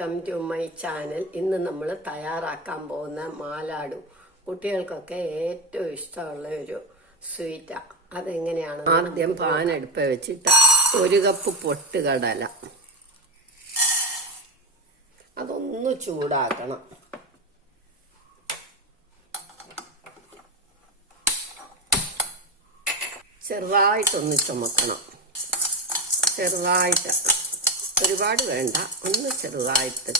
Welcome to my channel. ഇന്ന് നമ്മൾ തയ്യാറാക്കാൻ പോകുന്ന മാലാഡു കുട്ടികൾക്കൊക്കെ ഏറ്റവും ഇഷ്ടമുള്ള ഒരു സ്വീറ്റാ. അതെങ്ങനെയാണ്? ആദ്യം പാൻ അടുപ്പ് വെച്ചിട്ട് 1 കപ്പ് പൊട്ടുകടല അതൊന്ന് ചൂടാക്കണം. ചെറുതായിട്ടൊന്ന് ചുമക്കണം. ചെറുതായിട്ട്, ഒരുപാട് വേണ്ട, ഒന്ന് ചെറുതായിട്ട്.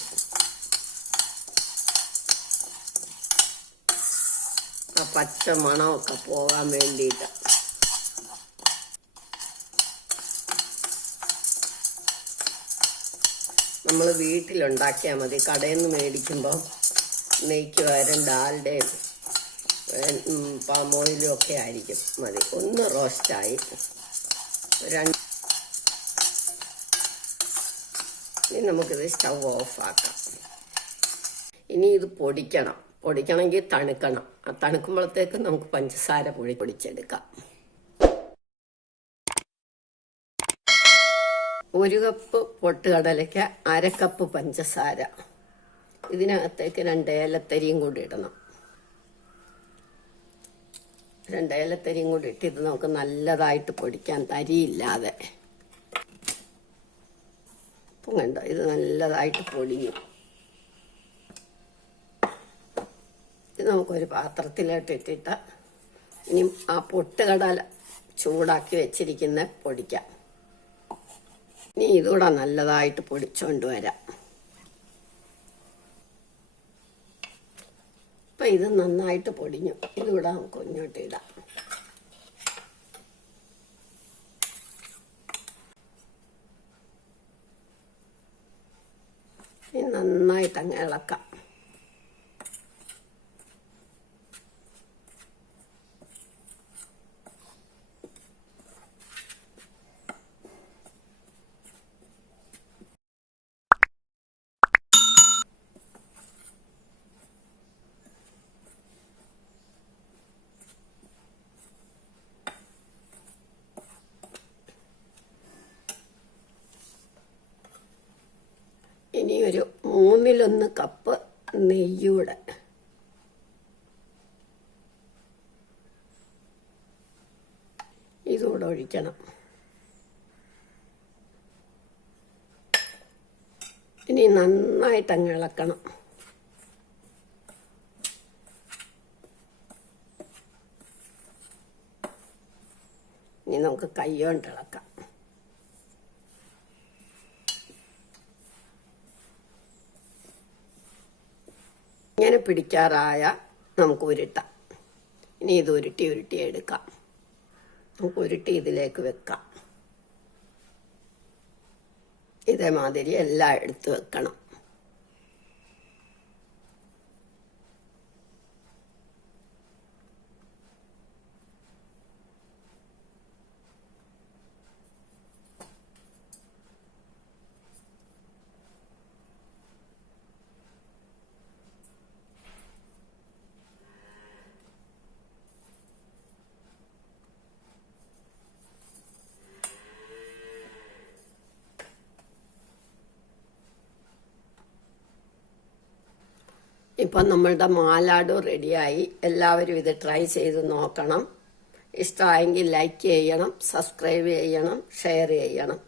ആ പച്ച മണമൊക്കെ പോകാൻ വേണ്ടിയിട്ട്. നമ്മൾ വീട്ടിലുണ്ടാക്കിയാൽ മതി. കടയിൽ നിന്ന് മേടിക്കുമ്പോൾ നെയ്ക്ക് പകരം ഡാൽഡയും പാം ഓയിലും ഒക്കെ ആയിരിക്കും മതി. ഒന്ന് റോസ്റ്റായി ഇനി നമുക്കിത് സ്റ്റൗ ഓഫാക്കാം. ഇനി ഇത് പൊടിക്കണമെങ്കിൽ തണുക്കണം. ആ തണുക്കുമ്പോഴത്തേക്ക് നമുക്ക് പഞ്ചസാര പൊടിച്ചെടുക്കാം. 1 കപ്പ് പൊട്ടുകടലയ്ക്ക് 1/2 കപ്പ് പഞ്ചസാര. ഇതിനകത്തേക്ക് 2 ഏലത്തരിയും കൂടി ഇടണം. 2 ഏലത്തരിയും കൂടി ഇട്ടിട്ട് നമുക്ക് നല്ലതായിട്ട് പൊടിക്കാൻ, തരിയില്ലാതെ. കണ്ടോ, ഇത് നല്ലതായിട്ട് പൊടിഞ്ഞു. ഇത് നമുക്കൊരു പാത്രത്തിലോട്ട് ഇട്ടിട്ട് ഇനി ആ പൊട്ടുകടല ചൂടാക്കി വെച്ചിരിക്കുന്ന പൊടിക്കാം. ഇനി ഇതുകൂടെ നല്ലതായിട്ട് പൊടിച്ചോണ്ട് വരാം. അപ്പം ഇത് നന്നായിട്ട് പൊടിഞ്ഞു. ഇതുകൂടെ നമുക്ക് ഇങ്ങോട്ട് ഇടാം. ഇനി നന്നായിട്ട് അങ്ങ് ഇളക്കാം. ഇനി ഒരു 1/3 കപ്പ് നെയ്യൂടെ. ഇതുകൂടെ ഒഴിക്കണം. ഇനി നന്നായിട്ട് അങ്ങ് ഇളക്കണം. ഇനി നമുക്ക് കൈ കൊണ്ട് ഇളക്കാം. ഇങ്ങനെ പിടിക്കാറായ നമുക്ക് ഉരുട്ടാം. ഇനി ഇത് ഉരുട്ടി എടുക്കാം. നമുക്ക് ഉരുട്ടി ഇതിലേക്ക് വെക്കാം. ഇതേമാതിരി എല്ലാം എടുത്ത് വെക്കണം. ഇപ്പം നമ്മളുടെ മാലാഡു റെഡിയായി. എല്ലാവരും ഇത് ട്രൈ ചെയ്ത് നോക്കണം. ഇഷ്ടമായെങ്കിൽ ലൈക്ക് ചെയ്യണം, സബ്സ്ക്രൈബ് ചെയ്യണം, ഷെയർ ചെയ്യണം.